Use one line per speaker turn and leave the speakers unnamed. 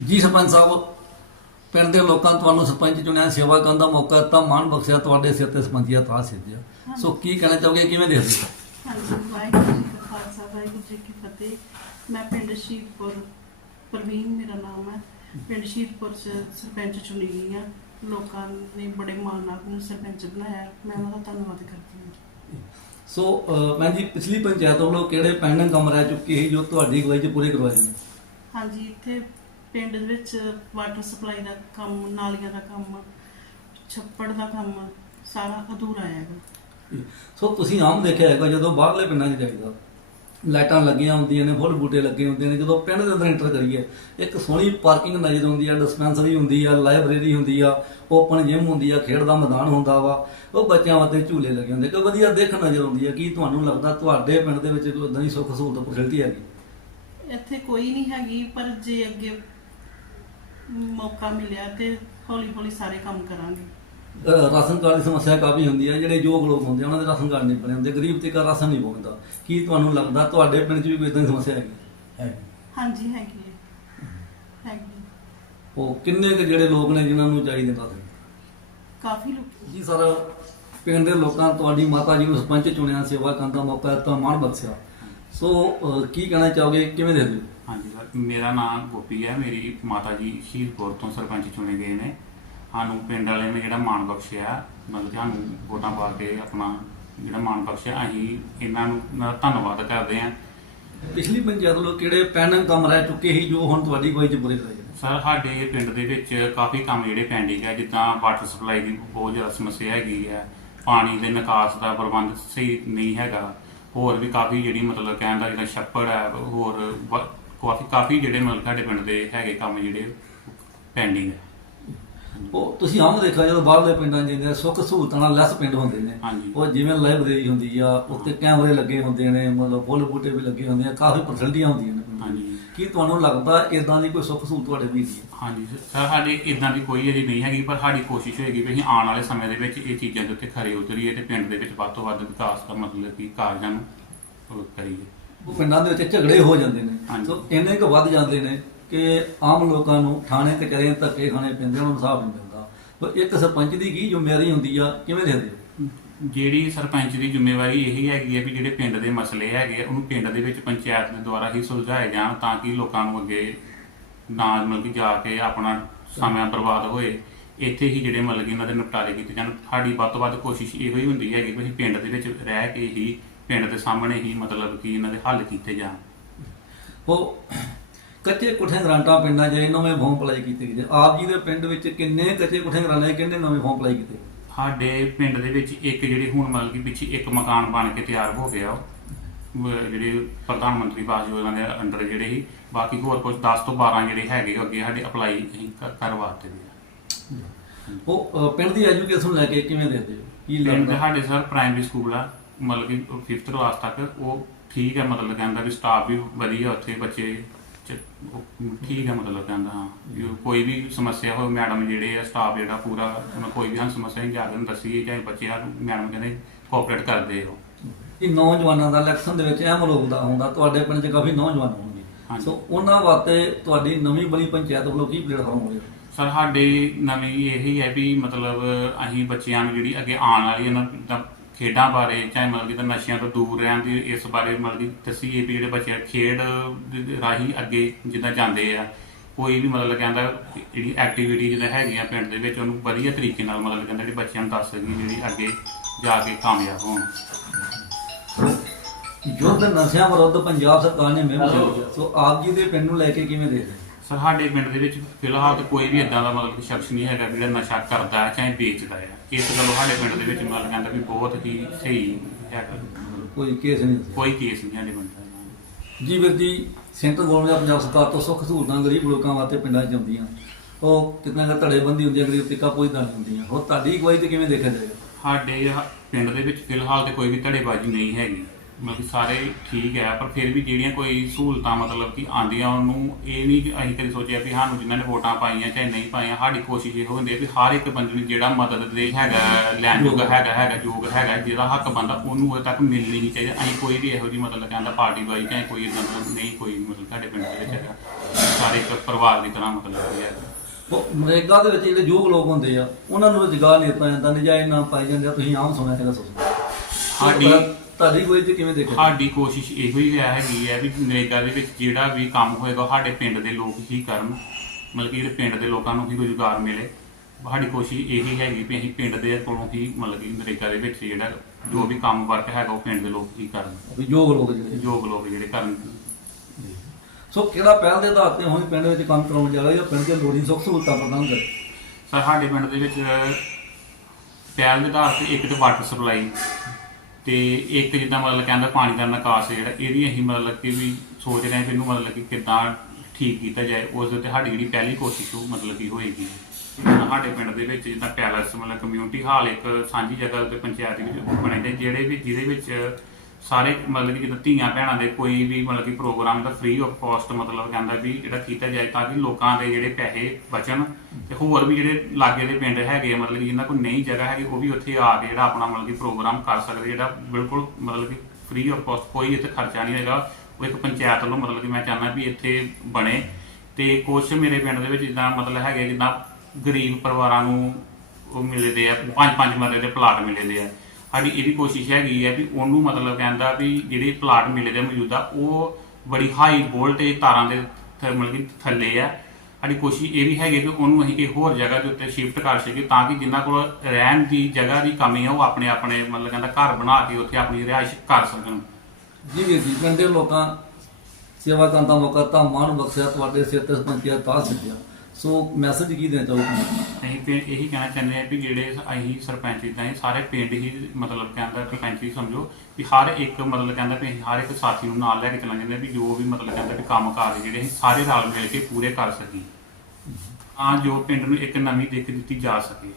ਜੀ ਸਰਪੰਚ ਸਾਹਿਬ ਪਿੰਡ ਦੇ ਲੋਕਾਂ ਤੁਹਾਨੂੰ ਸਰਪੰਚ ਚੁਣਿਆ ਸੇਵਾ ਕਰਨ ਦਾ ਮੌਕਾ ਦਿੱਤਾ ਮਾਣ ਬਖਸ਼ਿਆ ਤੁਹਾਡੇ ਸਿਰ ਤੇ ਸਰਪੰਚੀਆ ਤਾਂ ਸਿੱਧਿਆ। ਸੋ ਕੀ ਕਹਿਣਾ ਚਾਹੋਗੇ ਕਿਵੇਂ ਦੇਖਦੇ ਹੋ?
ਹਾਂਜੀ ਵਾਹਿਗੁਰੂ ਜੀ ਕਾ ਖਾਲਸਾ ਵਾਹਿਗੁਰੂ ਜੀ ਕੀ ਫਤਿਹ। ਮੈਂ ਪਿੰਡ ਸ਼ਹੀਦਪੁਰ ਪ੍ਰਵੀਨ ਮੇਰਾ ਨਾਮ ਹੈ। ਪਿੰਡ ਸ਼ਹੀਦਪੁਰ ਚ ਸਰਪੰਚ ਚੁਣੀ ਗਈ ਹਾਂ ਲੋਕਾਂ ਨੇ ਬੜੇ ਮਾਣ ਨਾਲ ਮੈਨੂੰ ਸਰਪੰਚ ਬਣਾਇਆ। ਮੈਂ ਉਹਨਾਂ ਦਾ ਧੰਨਵਾਦ ਕਰਦੀ ਹਾਂ
ਸੋ ਅਹ, ਮੈਂ ਜੀ ਪਿਛਲੀ ਪੰਚਾਇਤ ਵੱਲੋਂ ਕਿਹੜੇ ਪੈਂਡਿੰਗ ਕੰਮ ਰਹਿ ਚੁੱਕੇ ਸੀ ਜੋ ਤੁਹਾਡੀ ਅਗਵਾਈ 'ਚ ਪੂਰੇ ਕਰਵਾਏ ਨੇ
ਹਾਂਜੀ ਇੱਥੇ ਪਿੰਡ ਦੇ ਵਿੱਚ ਵਾਟਰ ਸਪਲਾਈ ਦਾ ਕੰਮ ਨਾਲੀਆਂ ਦਾ ਕੰਮ ਛੱਪੜ ਦਾ ਕੰਮ ਸਾਰਾ ਅਧੂਰਾ ਹੈਗਾ।
ਸੋ ਤੁਸੀਂ ਆਮ ਦੇਖਿਆ ਹੈਗਾ ਜਦੋਂ ਬਾਹਰਲੇ ਪਿੰਡਾਂ 'ਚ ਜਾਈਦਾ ਲਾਈਟਾਂ ਲੱਗੀਆਂ ਹੁੰਦੀਆਂ ਨੇ ਫੁੱਲ ਬੂਟੇ ਲੱਗੇ ਹੁੰਦੇ ਨੇ ਜਦੋਂ ਪਿੰਡ ਦੇ ਅੰਦਰ ਐਂਟਰ ਕਰੀਏ ਇੱਕ ਸੋਹਣੀ ਪਾਰਕਿੰਗ ਨਜ਼ਰ ਆਉਂਦੀ ਆ ਡਿਸਪੈਂਸਰੀ ਹੁੰਦੀ ਆ ਲਾਇਬ੍ਰੇਰੀ ਹੁੰਦੀ ਆ ਓਪਨ ਜਿਮ ਹੁੰਦੀ ਆ ਖੇਡ ਦਾ ਮੈਦਾਨ ਹੁੰਦਾ ਵਾ ਉਹ ਬੱਚਿਆਂ ਵਾਸਤੇ ਝੂਲੇ ਲੱਗੇ ਹੁੰਦੇ ਕਿ ਵਧੀਆ ਦੇਖਣ ਨਜ਼ਰ ਆਉਂਦੀ ਆ ਕੀ ਤੁਹਾਨੂੰ ਲੱਗਦਾ ਤੁਹਾਡੇ ਪਿੰਡ ਦੇ ਵਿੱਚ ਕੋਈ ਇਦਾਂ ਦੀ ਸੁੱਖ ਸਹੂਲਤ ਫੈਸਿਲਿਟੀ ਹੈਗੀ।
ਇੱਥੇ ਕੋਈ ਨਹੀਂ ਹੈਗੀ ਪਰ ਜੇ ਅੱਗੇ ਮੌਕਾ ਮਿਲਿਆ ਤੇ ਹੌਲੀ ਹੌਲੀ ਸਾਰੇ ਕੰਮ ਕਰਾਂਗੇ।
ਅਹ ਰਾਸ਼ਨ ਕਾਰਡ ਦੀ ਸਮੱਸਿਆ ਕਾਫੀ ਹੁੰਦੀ ਹੈ ਜਿਹੜੇ ਯੋਗ ਲੋਕ ਹੁੰਦੇ ਆ, ਉਹਨਾਂ ਦੇ ਰਾਸ਼ਨ ਕਾਰਡ ਨਹੀਂ ਬਣੇ ਹੁੰਦੇ ਗਰੀਬ ਤੇ ਕਾ ਰਾਸ਼ਨ ਨਹੀਂ ਪਹੁੰਚਦਾ। ਕੀ ਤੁਹਾਨੂੰ ਲੱਗਦਾ ਤੁਹਾਡੇ ਪਿੰਡ 'ਚ ਵੀ ਕੋਈ ਇਦਾਂ ਦੀ ਸਮੱਸਿਆ ਹੈਗੀ? ਹੈ
ਹਾਂਜੀ ਹੈਗੀ ਹੈ। ਹੈਗੀ
ਉਹ ਕਿੰਨੇ ਕੁ ਜਿਹੜੇ ਲੋਕ ਨੇ ਜਿਨ੍ਹਾਂ ਨੂੰ ਚਾਹੀਦੇ ਰਾਸ਼ਨ?
ਕਾਫੀ ਲੋਕ।
ਜੀ ਸਰ ਪਿੰਡ ਦੇ ਲੋਕਾਂ ਤੁਹਾਡੀ ਮਾਤਾ ਜੀ ਨੂੰ ਸਰਪੰਚ ਚੁਣਿਆ ਸੇਵਾ ਕਰਨ ਦਾ ਮੌਕਾ ਦਿੱਤਾ ਮਾਣ ਬਖਸ਼ਿਆ। ਸੋ ਅਹ, ਕੀ ਕਹਿਣਾ ਚਾਹੋਗੇ? ਕਿਵੇਂ ਦੇਖਦੇ ਹੋ
ਹਾਂਜੀ ਸਰ ਮੇਰਾ ਨਾਮ ਗੋਪੀ ਹੈ। ਮੇਰੀ ਮਾਤਾ ਜੀ ਸ਼ਹੀਦਪੁਰ ਤੋਂ ਸਰਪੰਚ ਚੁਣੇ ਗਏ ਨੇ। ਸਾਨੂੰ ਪਿੰਡ ਵਾਲਿਆਂ ਨੇ ਜਿਹੜਾ ਮਾਣ ਬਖਸ਼ਿਆ ਮਤਲਬ ਕਿ ਸਾਨੂੰ ਵੋਟਾਂ ਪਾ ਕੇ ਆਪਣਾ ਜਿਹੜਾ ਮਾਣ ਬਖਸ਼ਿਆ ਅਸੀਂ ਇਹਨਾਂ ਨੂੰ ਦਾ ਧੰਨਵਾਦ ਕਰਦੇ ਹਾਂ।
ਪਿਛਲੀ ਪੰਚਾਇਤ ਵੱਲੋਂ ਕਿਹੜੇ ਪੈਂਡਿੰਗ ਕੰਮ ਰਹਿ ਚੁੱਕੇ ਸੀ ਜੋ ਹੁਣ ਤੁਹਾਡੀ ਪੂਰੇ ਕਰਾਏ ਜਾਣ
ਸਰ ਸਾਡੇ ਪਿੰਡ ਦੇ ਵਿੱਚ ਕਾਫੀ ਕੰਮ ਜਿਹੜੇ ਪੈਂਡਿੰਗ ਹੈ ਜਿੱਦਾਂ ਵਾਟਰ ਸਪਲਾਈ ਦੀ ਬਹੁਤ ਜ਼ਿਆਦਾ ਸਮੱਸਿਆ ਹੈਗੀ ਹੈ ਪਾਣੀ ਦੇ ਨਿਕਾਸ ਦਾ ਪ੍ਰਬੰਧ ਸਹੀ ਨਹੀਂ ਹੈਗਾ। ਹੋਰ ਵੀ ਕਾਫੀ ਜਿਹੜੀ ਮਤਲਬ ਕਹਿਣ ਦਾ ਜਿਹੜਾ ਛੱਪੜ ਹੈ ਹੋਰ ਵ- ਕਾਫੀ ਕਾਫੀ ਜਿਹੜੇ ਮਤਲਬ ਸਾਡੇ ਪਿੰਡ ਦੇ ਹੈਗੇ ਕੰਮ ਜਿਹੜੇ ਪੈਂਡਿੰਗ ਹੈ
ਉਹ ਤੁਸੀਂ ਆਮ ਦੇਖਿਆ ਜਦੋਂ ਬਾਹਰਲੇ ਪਿੰਡਾਂ 'ਚ ਜਾਂਦੇ ਆ ਸੁੱਖ ਸਹੂਲਤਾਂ ਨਾਲ ਲੈਸ ਪਿੰਡ ਹੁੰਦੇ ਨੇ
ਹਾਂਜੀ।
ਉਹ ਜਿਵੇਂ ਲਾਇਬ੍ਰੇਰੀ ਹੁੰਦੀ ਆ ਉੱਤੇ ਕੈਮਰੇ ਲੱਗੇ ਹੁੰਦੇ ਨੇ ਮਤਲਬ ਫੁੱਲ ਬੂਟੇ ਵੀ ਲੱਗੇ ਹੁੰਦੇ ਆ ਕਾਫੀ ਫੈਸਿਲਿਟੀਆਂ ਹੁੰਦੀਆਂ ਨੇ।
ਹਾਂਜੀ।
ਕੀ ਤੁਹਾਨੂੰ ਲੱਗਦਾ ਇਦਾਂ ਦੀ ਕੋਈ ਸੁੱਖ ਸਹੂਲਤ ਤੁਹਾਡੇ ਵੀ ਨਹੀਂ ਹੈ?
ਹਾਂਜੀ ਸਰ ਸਾਡੇ ਇਦਾਂ ਦੀ ਕੋਈ ਅਜੇ ਨਹੀਂ ਹੈਗੀ ਪਰ ਸਾਡੀ ਕੋਸ਼ਿਸ਼ ਹੋਏਗੀ ਵੀ ਅਸੀਂ ਆਉਣ ਵਾਲੇ ਸਮੇਂ ਦੇ ਵਿੱਚ ਇਹ ਚੀਜ਼ਾਂ ਦੇ ਉੱਤੇ ਖਰੇ ਉਤਰੀਏ ਤੇ ਪਿੰਡ ਦੇ ਵਿੱਚ ਵੱਧ ਤੋਂ ਵੱਧ ਵਿਕਾਸ ਦਾ ਮਤਲਬ ਕਿ ਕਾਰਜਾਂ ਨੂੰ ਉਹ ਕਰੀਏ।
ਉਹ ਪਿੰਡਾਂ ਦੇ ਵਿੱਚ ਝਗੜੇ ਹੋ ਜਾਂਦੇ ਨੇ।
ਹਾਂਜੀ।
ਸੋ ਇੰਨੇ ਕੁ ਵੱਧ ਜਾਂਦੇ ਨੇ ਕਿ ਆਮ ਲੋਕਾਂ ਨੂੰ ਥਾਣੇ ਕਚਹਿਰੀਆਂ ਧੱਕੇ ਖਾਣੇ ਪੈਂਦੇ ਉਹਨਾਂ ਨੂੰ ਹਿਸਾਬ ਨਹੀਂ ਮਿਲਦਾ। ਪਰ ਇੱਕ ਸਰਪੰਚ ਦੀ ਕੀ ਜ਼ਿੰਮੇਵਾਰੀ ਹੁੰਦੀ ਆ ਕਿਵੇਂ ਦੇਖਦੇ ਹੋ?
ਜਿਹੜੀ ਸਰਪੰਚ ਦੀ ਜ਼ਿੰਮੇਵਾਰੀ ਇਹੀ ਹੈਗੀ ਹੈ ਵੀ ਜਿਹੜੇ ਪਿੰਡ ਦੇ ਮਸਲੇ ਹੈਗੇ ਆ, ਉਹਨੂੰ ਪਿੰਡ ਦੇ ਵਿੱਚ ਪੰਚਾਇਤ ਦੇ ਦੁਆਰਾ ਹੀ ਸੁਲਝਾਏ ਜਾਣ ਤਾਂ ਕਿ ਲੋਕਾਂ ਨੂੰ ਅੱਗੇ ਨਾ ਮਤਲਬ ਕਿ ਜਾ ਕੇ ਆਪਣਾ ਸਮਾਂ ਬਰਬਾਦ ਹੋਏ। ਇੱਥੇ ਹੀ ਜਿਹੜੇ ਮਤਲਬ ਕਿ ਇਹਨਾਂ ਦੇ ਨਿਪਟਾਰੇ ਕੀਤੇ ਜਾਣ। ਸਾਡੀ ਵੱਧ ਤੋਂ ਵੱਧ ਕੋਸ਼ਿਸ਼ ਇਹੋ ਹੀ ਹੁੰਦੀ ਹੈਗੀ ਵੀ ਅਸੀਂ ਪਿੰਡ ਦੇ ਵਿੱਚ ਰਹਿ ਕੇ ਹੀ ਪਿੰਡ ਦੇ ਸਾਹਮਣੇ ਹੀ ਮਤਲਬ ਕਿ ਇਹਨਾਂ ਦੇ ਹੱਲ ਕੀਤੇ ਜਾਣ।
ਉਹ ਕੱਚੇ ਕੁੱਠੇ ਗਰਾਂਟਾਂ ਪਿੰਡਾਂ 'ਚ ਨਵੇਂ ਫਾਰਮ ਅਪਲਾਈ ਕੀਤੇ ਗਏ। ਆਪ ਜੀ ਦੇ ਪਿੰਡ ਵਿੱਚ ਕਿੰਨੇ ਕੱਚੇ ਕੁੱਠੇ ਗ੍ਰਾਂਟਾਂ 'ਚ ਕਿੰਨੇ ਨਵੇਂ ਫਾਰਮ ਅਪਲਾਈ ਕੀਤੇ?
ਸਾਡੇ ਪਿੰਡ ਦੇ ਵਿੱਚ ਇੱਕ ਜਿਹੜੀ ਹੁਣ ਮਤਲਬ ਕਿ ਪਿੱਛੇ ਇੱਕ ਮਕਾਨ ਬਣ ਕੇ ਤਿਆਰ ਹੋ ਗਿਆ ਜਿਹੜੇ ਪ੍ਰਧਾਨ ਮੰਤਰੀ ਆਵਾਸ ਯੋਜਨਾ ਦੇ ਅੰਡਰ ਜਿਹੜੇ ਸੀ ਬਾਕੀ ਹੋਰ ਕੁਝ 10 ਤੋਂ 12 ਜਿਹੜੇ ਹੈਗੇ ਅੱਗੇ ਸਾਡੇ ਅਪਲਾਈ ਅਸੀਂ ਕ- ਕਰਵਾਤੇ ਦੇ ਆ।
ਉਹ ਪਿੰਡ ਦੀ ਐਜੂਕੇਸ਼ਨ ਲੈ ਕੇ ਕਿਵੇਂ ਦੇਖਦੇ ਹੋ? ਕੀ
ਦੇ
ਲੱਗਦਾ?
ਸਾਡੇ ਸਰ ਪ੍ਰਾਇਮਰੀ ਸਕੂਲ ਆ ਮਤਲਬ ਕਿ 5th ਕਲਾਸ ਤੱਕ ਉਹ ਠੀਕ ਹੈ ਮਤਲਬ ਕਹਿੰਦਾ ਵੀ ਸਟਾਫ ਵੀ ਵਧੀਆ ਉੱਥੇ ਬੱਚੇ ਚ- ਉਹ ਠੀਕ ਹੈ ਮਤਲਬ ਕਹਿੰਦਾ ਹਾਂ ਵੀ ਉਹ ਕੋਈ ਵੀ ਸਮੱਸਿਆ ਹੋਵੇ ਮੈਡਮ ਜਿਹੜੇ ਆ ਸਟਾਫ ਜਿਹੜਾ ਪੂਰਾ ਉਹਨਾਂ ਕੋਈ ਵੀ ਸਾਨੂੰ ਸਮੱਸਿਆ ਨਹੀਂ ਜਾ ਕੇ ਦੱਸੀ ਚਾਹੇ ਬੱਚੇ ਆ ਮੈਡਮ ਕਹਿੰਦੇ ਕੋਆਪਰੇਟ ਕਰਦੇ ਹੋ
ਇਹ ਨੌਜਵਾਨਾਂ ਦਾ ਇਲੈਕਸ਼ਨ ਦੇ ਵਿੱਚ ਅਹਿਮ ਰੋਲ ਦਾ ਹੁੰਦਾ ਤੁਹਾਡੇ ਪਿੰਡ 'ਚ ਕਾਫੀ ਨੌਜਵਾਨ ਹੋਣਗੇ।
ਹਾਂਜੀ।
ਸੋ ਉਹਨਾਂ ਵਾਸਤੇ ਤੁਹਾਡੀ ਨਵੀਂ ਬਣੀ ਪੰਚਾਇਤ ਵੱਲੋਂ ਕੀ ਪਲੇਟਫਾਰਮ ਹੋਵੇਗਾ
ਸਰ ਸਾਡੀ ਨਵੀਂ ਇਹੀ ਹੈ ਵੀ ਮਤਲਬ ਅਸੀਂ ਬੱਚਿਆਂ ਨੂੰ ਜਿਹੜੀ ਅੱਗੇ ਆਉਣ ਵਾਲੀ ਇਹਨਾਂ ਦਾ ਖੇਡਾਂ ਬਾਰੇ ਚਾਹੇ ਮਤਲਬ ਕਿ ਤਾਂ ਨਸ਼ਿਆਂ ਤੋਂ ਦੂਰ ਰਹਿਣ ਦੀ ਇਸ ਬਾਰੇ ਮਤਲਬ ਕਿ ਦੱਸੀਏ ਵੀ ਜਿਹੜੇ ਬੱਚੇ ਖੇਡ ਦੇ ਰਾਹੀਂ ਅੱਗੇ ਜਿੱਦਾਂ ਜਾਂਦੇ ਆ ਕੋਈ ਵੀ ਮਤਲਬ ਕਹਿੰਦਾ ਜਿਹੜੀ ਐਕਟੀਵਿਟੀ ਜਿਹਦਾ ਹੈਗੀਆਂ ਪਿੰਡ ਦੇ ਵਿੱਚ ਉਹਨੂੰ ਵਧੀਆ ਤਰੀਕੇ ਨਾਲ ਮਤਲਬ ਕਹਿੰਦਾ ਜਿਹੜੀ ਬੱਚਿਆਂ ਨੂੰ ਦੱਸ ਸਕੀ ਜਿਹੜੀ ਅੱਗੇ ਜਾ ਕੇ ਕਾਮਯਾਬ ਹੋਣ।
ਯੁੱਧ ਨਸ਼ਿਆਂ ਵਿਰੁੱਧ ਪੰਜਾਬ ਸਰਕਾਰ ਨੇ ਮੁਹਿੰਮ ਚਲਾਈ ਹੈ ਸੋ ਆਪ ਜੀ ਦੇ ਪਿੰਡ ਨੂੰ ਲੈ ਕੇ ਕਿਵੇਂ ਦੇਖਦੇ?
ਸਰ ਸਾਡੇ ਪਿੰਡ ਦੇ ਵਿੱਚ ਫਿਲਹਾਲ ਤਾਂ ਕੋਈ ਵੀ ਇਦਾਂ ਦਾ ਮਤਲਬ ਕਿ ਸ਼ਖਸ ਨਹੀਂ ਹੈਗਾ ਜਿਹੜਾ ਨਸ਼ਾ ਕਰਦਾ ਹੈ ਚਾਹੇ ਵੇਚਦਾ ਹੈ। ਇਸ ਗੱਲੋਂ ਸਾਡੇ ਪਿੰਡ ਦੇ ਵਿੱਚ ਮਤਲਬ ਕਹਿੰਦਾ ਵੀ ਬਹੁਤ ਹੀ ਸਹੀ ਹੈਗਾ।
ਕੋਈ ਕੇਸ ਨਹੀਂ।
ਕੋਈ ਕੇਸ ਨਹੀਂ ਸਾਡੇ ਪਿੰਡ ਦਾ।
ਜੀ ਵੀਰ ਜੀ ਸੈਂਟਰ ਗਵਰਨਮੈਂਟ ਪੰਜਾਬ ਸਰਕਾਰ ਤੋਂ ਸੁੱਖ ਸਹੂਲਤਾਂ ਗਰੀਬ ਲੋਕਾਂ ਵਾਸਤੇ ਪਿੰਡਾਂ 'ਚ ਆਉਂਦੀਆਂ ਉਹ ਕਿਤਨਾ ਦਾ ਧੜੇਬੰਦੀ ਹੁੰਦੀ ਹੈ ਗਰੀਬ ਤੇ ਕਾ ਪੁੱਛਦਾ ਨਹੀਂ ਹੁੰਦੀਆਂ। ਉਹ ਤੁਹਾਡੀ ਅਗਵਾਈ ਤੇ ਕਿਵੇਂ ਦੇਖਿਆ ਜਾਏਗਾ?
ਸਾਡੇ ਪਿੰਡ ਦੇ ਵਿੱਚ ਫਿਲਹਾਲ ਤੇ ਕੋਈ ਵੀ ਧੜੇਬਾਜ਼ੀ ਨਹੀਂ ਹੈਗੀ। ਮਤਲਬ ਸਾਰੇ ਠੀਕ ਹੈ ਪਰ ਫਿਰ ਵੀ ਜਿਹੜੀਆਂ ਕੋਈ ਸਹੂਲਤਾਂ ਮਤਲਬ ਕਿ ਆਂਦੀਆਂ ਉਹਨੂੰ ਇਹ ਨਹੀਂ ਕਿ ਅਸੀਂ ਕਦੇ ਸੋਚਿਆ ਵੀ ਸਾਨੂੰ ਜਿਨ੍ਹਾਂ ਨੇ ਵੋਟਾਂ ਪਾਈਆਂ ਚਾਹੇ ਨਹੀਂ ਪਾਈਆਂ ਸਾਡੀ ਕੋਸ਼ਿਸ਼ ਇਹ ਹੁੰਦੀ ਹੈ ਵੀ ਹਰ ਇੱਕ ਬੰਦੇ ਨੂੰ ਜਿਹੜਾ ਮਦਦ ਦੇ ਹੈਗਾ ਲੈਣ ਯੋਗ ਹੈਗਾ ਹੈਗਾ ਯੋਗ ਹੈਗਾ ਜਿਹਦਾ ਹੱਕ ਬੰਦਾ ਉਹਨੂੰ ਉਦੋਂ ਤੱਕ ਮਿਲਣੀ ਨਹੀਂ ਚਾਹੀਦੀ। ਅਸੀਂ ਕੋਈ ਵੀ ਇਹੋ ਜਿਹੀ ਮਤਲਬ ਕਹਿੰਦਾ ਪਾਰਟੀ ਬਾਈ ਚਾਹੇ ਕੋਈ ਇਦਾਂ ਮਤਲਬ ਨਹੀਂ ਕੋਈ ਮਤਲਬ ਸਾਡੇ ਪਿੰਡ ਦੇ ਵਿੱਚ ਹੈਗਾ। ਸਾਰੇ ਇੱਕ ਪਰਿਵਾਰ ਦੀ ਤਰ੍ਹਾਂ ਮਤਲਬ ਇਹ ਹੈ।
ਉਹ ਦੇ ਵਿੱਚ ਜਿਹੜੇ ਯੋਗ ਲੋਕ ਹੁੰਦੇ ਆ ਉਹਨਾਂ ਨੂੰ ਰੁਜ਼ਗਾਰ ਨਹੀਂ ਦਿੱਤਾ ਜਾਂਦਾ ਨਜਾਇਜ਼ ਨਾ ਪਾਈ ਜਾਂਦੇ ਆ, ਤੁਸੀਂ ਆਮ ਸੁਣਿਆ ਹੈਗਾ ਸੋਚੋ
ਸਾਡੀ
ਤੁਹਾਡੀ ਕੋਈ ਤੇ ਕਿਵੇਂ ਦੇਖੋ
ਸਾਡੀ ਕੋਸ਼ਿਸ਼ ਇਹੋ ਹੀ ਹੈ ਹੈਗੀ ਹੈ ਵੀ ਨਰੇਗਾ ਦੇ ਵਿੱਚ ਜਿਹੜਾ ਵੀ ਕੰਮ ਹੋਏਗਾ ਸਾਡੇ ਪਿੰਡ ਦੇ ਲੋਕ ਹੀ ਕਰਨ। ਮਤਲਬ ਕਿ ਜਿਹੜੇ ਪਿੰਡ ਦੇ ਲੋਕਾਂ ਨੂੰ ਹੀ ਰੁਜ਼ਗਾਰ ਮਿਲੇ। ਸਾਡੀ ਕੋਸ਼ਿਸ਼ ਇਹੀ ਹੈਗੀ ਵੀ ਅਸੀਂ ਪਿੰਡ ਦੇ ਕੋਲੋਂ ਹੀ ਮਤਲਬ ਕਿ ਨਰੇਗਾ ਦੇ ਵਿੱਚ ਜਿਹੜਾ ਜੋ ਵੀ ਕੰਮ ਵਰਕ ਹੈਗਾ ਉਹ ਪਿੰਡ ਦੇ ਲੋਕ ਹੀ ਕਰਨ।
ਯੋਗ ਲੋਕ ਜਿਹੜੇ
ਯੋਗ ਲੋਕ ਜਿਹੜੇ ਕਰਨ।
ਸੋ ਕਿਹੜਾ ਪਹਿਲ ਦੇ ਆਧਾਰ ਤੇ ਹੁਣ ਪਿੰਡ ਵਿੱਚ ਕੰਮ ਕਰਾਉਣ ਜਾ ਰਿਹਾ ਜਾਂ ਪਿੰਡ ਦੇ ਲੋੜੀ ਸੁੱਖ ਸਹੂਲਤਾਂ ਪ੍ਰਦਾਨ ਕਰ
ਸਰ ਸਾਡੇ ਪਿੰਡ ਦੇ ਵਿੱਚ ਪਹਿਲ ਦੇ ਆਧਾਰ ਤੇ ਇੱਕ ਤੇ ਵਾਟਰ ਸਪਲਾਈ ਤੇ ਇੱਕ ਜਿੱਦਾਂ ਮਤਲਬ ਕਹਿੰਦਾ ਪਾਣੀ ਦਾ ਨਿਕਾਸ ਜਿਹੜਾ ਇਹਦੀ ਅਸੀਂ ਮਤਲਬ ਕਿ ਵੀ ਸੋਚ ਰਹੇ ਹਾਂ ਕਿ ਇਹਨੂੰ ਮਤਲਬ ਕਿ ਕਿੱਦਾਂ ਠੀਕ ਕੀਤਾ ਜਾਏ, ਉਸ ਦੇ ਉੱਤੇ ਸਾਡੀ ਜਿਹੜੀ ਪਹਿਲੀ ਕੋਸ਼ਿਸ਼ ਉਹ ਮਤਲਬ ਕਿ ਹੋਏਗੀ। ਸਾਡੇ ਪਿੰਡ ਦੇ ਵਿੱਚ ਜਿੱਦਾਂ ਪੈਲਸ ਮਤਲਬ ਕਮਿਊਨਿਟੀ ਹਾਲ ਇੱਕ ਸਾਂਝੀ ਜਗ੍ਹਾ ਉੱਤੇ ਪੰਚਾਇਤ ਵਿੱਚ ਬਣੇ ਨੇ ਜਿਹੜੇ ਵੀ ਜਿਹਦੇ ਵਿੱਚ ਸਾਰੇ ਮਤਲਬ ਕਿ ਜਿੱਦਾਂ ਧੀਆਂ ਭੈਣਾਂ ਦੇ ਕੋਈ ਵੀ ਮਤਲਬ ਕਿ ਪ੍ਰੋਗਰਾਮ ਦਾ ਫ੍ਰੀ ਆਫ ਕਾਸਟ ਮਤਲਬ ਕਹਿੰਦਾ ਵੀ ਜਿਹੜਾ ਕੀਤਾ ਜਾਏ ਤਾਂ ਕਿ ਲੋਕਾਂ ਦੇ ਜਿਹੜੇ ਪੈਸੇ ਬਚਣ ਤੇ ਹੋਰ ਵੀ ਜਿਹੜੇ ਲਾਗੇ ਦੇ ਪਿੰਡ ਹੈਗੇ ਆ, ਮਤਲਬ ਕਿ ਜਿੰਨਾ ਕੋਈ ਨਹੀਂ ਜਗ੍ਹਾ ਹੈਗੀ ਉਹ ਵੀ ਉੱਥੇ ਆ ਕੇ ਜਿਹੜਾ ਆਪਣਾ ਮਤਲਬ ਕਿ ਪ੍ਰੋਗਰਾਮ ਕਰ ਸਕਦੇ ਜਿਹੜਾ ਬਿਲਕੁਲ ਮਤਲਬ ਕਿ ਫ੍ਰੀ ਆਫ ਕਾਸਟ ਕੋਈ ਇੱਥੇ ਖਰਚਾ ਨਹੀਂ ਹੈਗਾ। ਉਹ ਇੱਕ ਪੰਚਾਇਤ ਵੱਲੋਂ ਮਤਲਬ ਕਿ ਮੈਂ ਚਾਹੁੰਦਾ ਵੀ ਇੱਥੇ ਬਣੇ ਤੇ ਕੁਛ ਮੇਰੇ ਪਿੰਡ ਦੇ ਵਿੱਚ ਜਿੱਦਾਂ ਮਤਲਬ ਹੈਗੇ ਜਿੱਦਾਂ ਗਰੀਬ ਪਰਿਵਾਰਾਂ ਨੂੰ ਉਹ ਮਿਲਦੇ ਆ ਪੰਜ ਪੰਜ ਮਰਲੇ ਦੇ ਪਲਾਟ ਮਿਲਦੇ ਆ। ਸਾਡੀ ਇਹ ਵੀ ਕੋਸ਼ਿਸ਼ ਹੈਗੀ ਹੈ ਵੀ ਉਹਨੂੰ ਮਤਲਬ ਕਹਿੰਦਾ ਵੀ ਜਿਹੜੇ ਪਲਾਟ ਮਿਲੇ ਦੇ ਮੌਜੂਦਾ, ਉਹ ਬੜੀ ਹਾਈ ਵੋਲਟੇਜ ਤਾਰਾਂ ਦੇ ਥ- ਕਿ ਥੱਲੇ ਆ। ਸਾਡੀ ਕੋਸ਼ਿਸ਼ ਇਹ ਵੀ ਹੈਗੀ ਕਿ ਉਹਨੂੰ ਅਸੀਂ ਕਿਸੇ ਹੋਰ ਜਗ੍ਹਾ ਦੇ ਉੱਤੇ ਸ਼ਿਫਟ ਕਰ ਸਕੀਏ ਤਾਂ ਕਿ ਜਿਨ੍ਹਾਂ ਕੋਲ ਰਹਿਣ ਦੀ ਜਗ੍ਹਾ ਦੀ ਕਮੀ ਆ, ਉਹ ਆਪਣੇ ਆਪਣੇ ਮਤਲਬ ਕਹਿੰਦਾ ਘਰ ਬਣਾ ਕੇ ਉੱਥੇ ਆਪਣੀ ਰਿਹਾਇਸ਼ ਕਰ ਸਕਣ।
ਜੀ ਵੀਰ ਜੀ, ਪਿੰਡ ਦੇ ਲੋਕਾਂ ਸੇਵਾ ਕਰਨ ਦਾ ਮੌਕਾ ਤਾਂ ਮਾਨ ਬਖਸ਼ਿਆ, ਤੁਹਾਡੇ ਸਿਰ ਤੇ ਪੰਚਾਇਤ ਤਾਂ ਸੱਜਿਆ ਸੋ ਮੈਸੇਜ ਕੀ ਦੇਣਾ ਚਾਹੋਗੇ?
ਅਸੀਂ ਪਿੰਡ ਇਹੀ ਕਹਿਣਾ ਚਾਹੁੰਦੇ ਹਾਂ ਵੀ ਜਿਹੜੇ ਅਸੀਂ ਸਰਪੰਚ ਇਦਾਂ ਹੀ ਸਾਰੇ ਪਿੰਡ ਹੀ ਮਤਲਬ ਕਹਿੰਦਾ ਸਰਪੰਚ ਹੀ ਸਮਝੋ ਵੀ ਹਰ ਇੱਕ ਮਤਲਬ ਕਹਿੰਦਾ ਵੀ ਅਸੀਂ ਹਰ ਇੱਕ ਸਾਥੀ ਨੂੰ ਨਾਲ ਲੈ ਕੇ ਚੱਲਣਾ ਚਾਹੁੰਦੇ ਵੀ ਜੋ ਵੀ ਮਤਲਬ ਕਹਿੰਦਾ ਵੀ ਕੰਮ ਕਾਜ ਜਿਹੜੇ ਅਸੀਂ ਸਾਰੇ ਰਲ ਮਿਲ ਕੇ ਪੂਰੇ ਕਰ ਸਕੀਏ। ਤਾਂ ਜੋ ਪਿੰਡ ਨੂੰ ਇੱਕ ਨਵੀਂ ਦਿੱਖ ਦਿੱਤੀ ਜਾ ਸਕੇ।